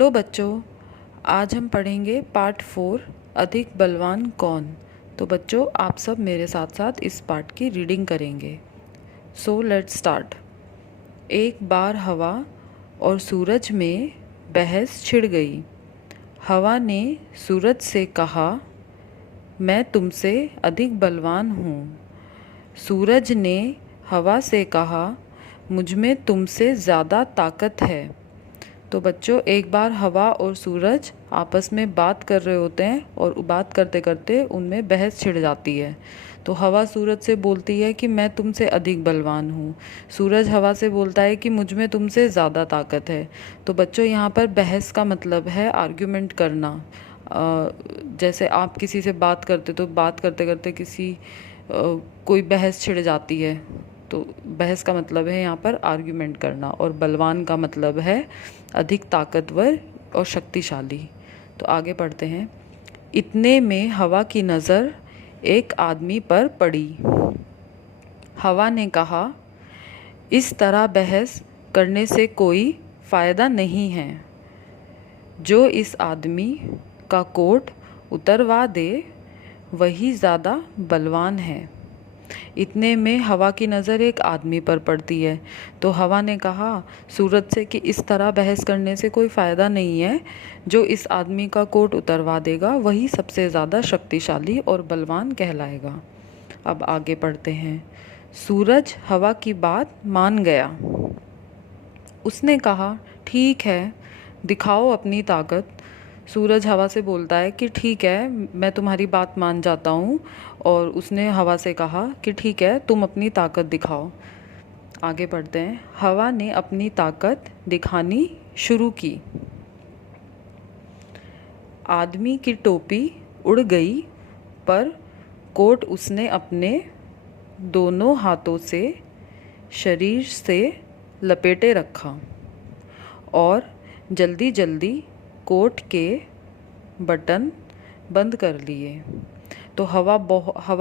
लो बच्चों, आज हम पढ़ेंगे पार्ट 4 अधिक बलवान कौन। तो बच्चों आप सब मेरे साथ साथ इस पार्ट की रीडिंग करेंगे। So let's start. एक बार हवा और सूरज में बहस छिड़ गई। हवा ने सूरज से कहा, मैं तुमसे अधिक बलवान हूँ। सूरज ने हवा से कहा, मुझ में तुमसे ज़्यादा ताकत है। तो बच्चों एक बार हवा और सूरज आपस में बात कर रहे होते हैं और बात करते करते उनमें बहस छिड़ जाती है। तो हवा सूरज से बोलती है कि मैं तुमसे अधिक बलवान हूँ। सूरज हवा से बोलता है कि मुझ में तुमसे ज़्यादा ताकत है। तो बच्चों यहाँ पर बहस का मतलब है आर्ग्यूमेंट करना। जैसे आप किसी से बात करते तो बात करते करते कोई बहस छिड़ जाती है, तो बहस का मतलब है यहाँ पर आर्ग्यूमेंट करना। और बलवान का मतलब है अधिक ताकतवर और शक्तिशाली। तो आगे पढ़ते हैं। इतने में हवा की नज़र एक आदमी पर पड़ी। हवा ने कहा, इस तरह बहस करने से कोई फ़ायदा नहीं है। जो इस आदमी का कोट उतरवा दे वही ज़्यादा बलवान है। इतने में हवा की नज़र एक आदमी पर पड़ती है। तो हवा ने कहा सूरज से कि इस तरह बहस करने से कोई फ़ायदा नहीं है। जो इस आदमी का कोट उतरवा देगा वही सबसे ज़्यादा शक्तिशाली और बलवान कहलाएगा। अब आगे पढ़ते हैं। सूरज हवा की बात मान गया। उसने कहा, ठीक है, दिखाओ अपनी ताकत। सूरज हवा से बोलता है कि ठीक है, मैं तुम्हारी बात मान जाता हूँ। और उसने हवा से कहा कि ठीक है, तुम अपनी ताकत दिखाओ। आगे पढ़ते हैं। हवा ने अपनी ताकत दिखानी शुरू की। आदमी की टोपी उड़ गई, पर कोट उसने अपने दोनों हाथों से शरीर से लपेटे रखा और जल्दी जल्दी कोट के बटन बंद कर लिए। तो हवा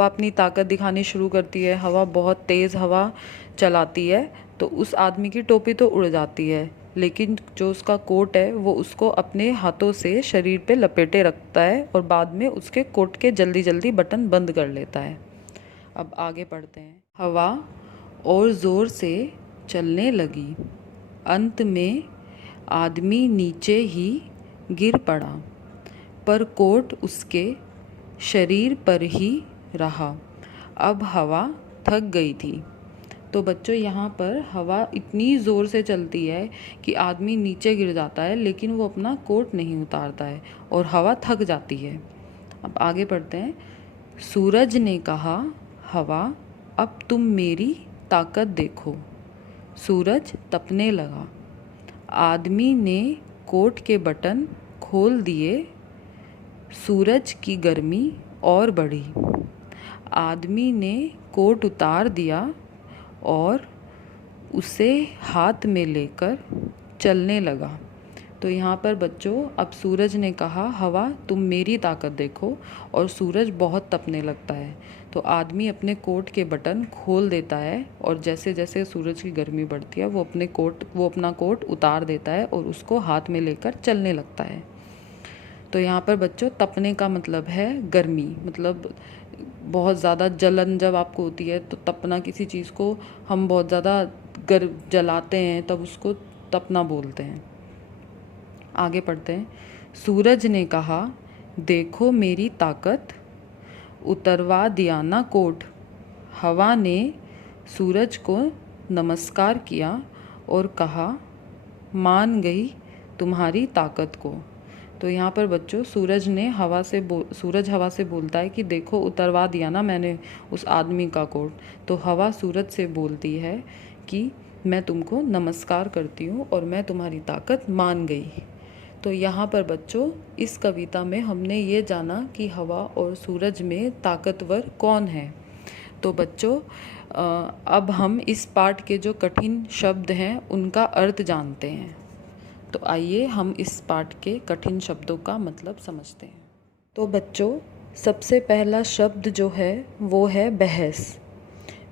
अपनी ताकत दिखानी शुरू करती है। हवा बहुत तेज़ हवा चलाती है, तो उस आदमी की टोपी तो उड़ जाती है, लेकिन जो उसका कोट है वो उसको अपने हाथों से शरीर पे लपेटे रखता है और बाद में उसके कोट के जल्दी जल्दी बटन बंद कर लेता है। अब आगे पढ़ते हैं। हवा और ज़ोर से चलने लगी। अंत में आदमी नीचे ही गिर पड़ा, पर कोट उसके शरीर पर ही रहा। अब हवा थक गई थी। तो बच्चों यहाँ पर हवा इतनी ज़ोर से चलती है कि आदमी नीचे गिर जाता है, लेकिन वो अपना कोट नहीं उतारता है और हवा थक जाती है। अब आगे पढ़ते हैं। सूरज ने कहा, हवा अब तुम मेरी ताकत देखो। सूरज तपने लगा। आदमी ने कोट के बटन खोल दिए। सूरज की गर्मी और बढ़ी। आदमी ने कोट उतार दिया और उसे हाथ में लेकर चलने लगा। तो यहाँ पर बच्चों अब सूरज ने कहा, हवा तुम मेरी ताकत देखो, और सूरज बहुत तपने लगता है। तो आदमी अपने कोट के बटन खोल देता है और जैसे जैसे सूरज की गर्मी बढ़ती है वो अपना कोट उतार देता है और उसको हाथ में लेकर चलने लगता है। तो यहाँ पर बच्चों तपने का मतलब है गर्मी, मतलब बहुत ज़्यादा जलन जब आपको होती है तो तपना, किसी चीज़ को हम बहुत ज़्यादा जलाते हैं तब उसको तपना बोलते हैं। आगे पढ़ते हैं। सूरज ने कहा, देखो मेरी ताकत, उतरवा दिया ना कोट। हवा ने सूरज को नमस्कार किया और कहा, मान गई तुम्हारी ताकत को। तो यहाँ पर बच्चों सूरज हवा से बोलता है कि देखो उतरवा दिया ना मैंने उस आदमी का कोट। तो हवा सूरज से बोलती है कि मैं तुमको नमस्कार करती हूँ और मैं तुम्हारी ताकत मान गई। तो यहाँ पर बच्चों इस कविता में हमने ये जाना कि हवा और सूरज में ताकतवर कौन है। तो बच्चों अब हम इस पाठ के जो कठिन शब्द हैं उनका अर्थ जानते हैं। तो आइए हम इस पाठ के कठिन शब्दों का मतलब समझते हैं। तो बच्चों सबसे पहला शब्द जो है वो है बहस।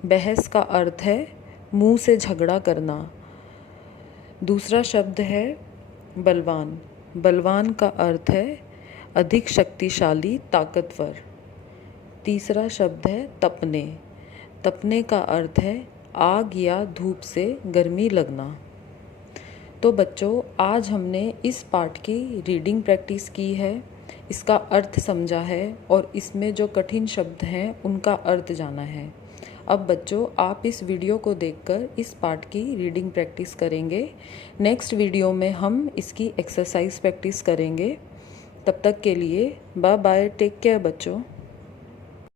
बहस का अर्थ है मुंह से झगड़ा करना। दूसरा शब्द है बलवान। बलवान का अर्थ है अधिक शक्तिशाली, ताकतवर। तीसरा शब्द है तपने। तपने का अर्थ है आग या धूप से गर्मी लगना। तो बच्चों, आज हमने इस पाठ की रीडिंग प्रैक्टिस की है, इसका अर्थ समझा है और इसमें जो कठिन शब्द हैं उनका अर्थ जाना है। अब बच्चों, आप इस वीडियो को देखकर इस पाठ की रीडिंग प्रैक्टिस करेंगे। नेक्स्ट वीडियो में हम इसकी एक्सरसाइज प्रैक्टिस करेंगे। तब तक के लिए बाय बाय, टेक केयर बच्चों।